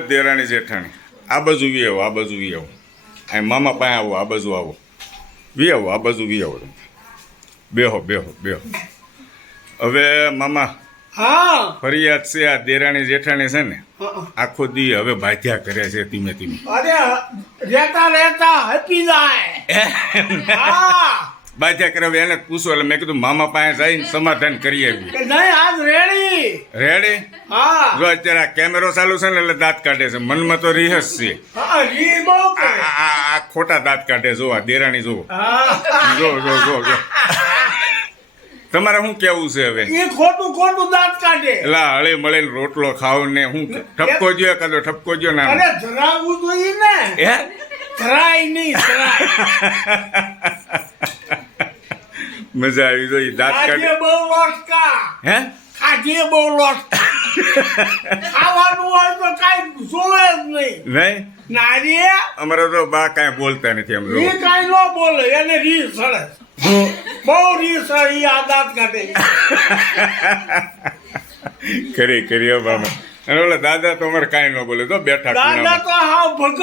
દેરાણી જેઠાણી આ બાજુ વી આવો, આ બાજુ વી આવો. આ મામા પાસે આવો, આ બાજુ આવો. વી આવો, આ બાજુ વી આવો. બેહો બેહો બેહો. હવે મામા હા ફરિયાદ છે આ દેરાણી જેઠાણી છે ને આખો દી હવે ભાજ્યા કરે છે ધીમે ધીમે. અરે રહેતા રહેતા હપી જાય. હા ભાજ્યા કરે. હવે એને પૂછો એટલે મેં કીધું મામા પાસે જઈને સમાધાન કરી આવી. કે નહીં આજ રેડી. રેડી? હા જો અત્યારે આ કેમેરો ચાલુ છે ને એટલે દાંત કાઢે છે. મનમાં તો રિહર્સ છે. હા રી બહુ કરે. આ ખોટા દાંત કાઢે. જો આ દેરાણી જુઓ. હા જો જો જો જો. તમારે શું કેવું છે હવે? એ ખોટું ખોટું દાંત કાઢે. એટલે હળી મળીને રોટલો ખાવ ને હું ઠપકો જો કાદો ઠપકો જો ના. અરે ધરાવવું જોઈએ ને. હે? ધરાય નહીં ધરાય. મજા આવી જોઈ દાંત આજે કાઢે. બહુ લોટકા. હે? આજે બહુ લોટકા. ખાવાનું હોય તો કાંઈ જોવે જ નહીં. નહીં નારી અમારે તો બા કાંઈ બોલતા નથી એમ. એ કાંઈ ન બોલે એને રી સડે. બહુ રી સડી આ દાંત કાઢે. કરી કરી મામા. અને ઓલા દાદા તો અમારે કાંઈ ન બોલે તો બેઠા દાદા ખૂણામાં. તો હાવ ભગત.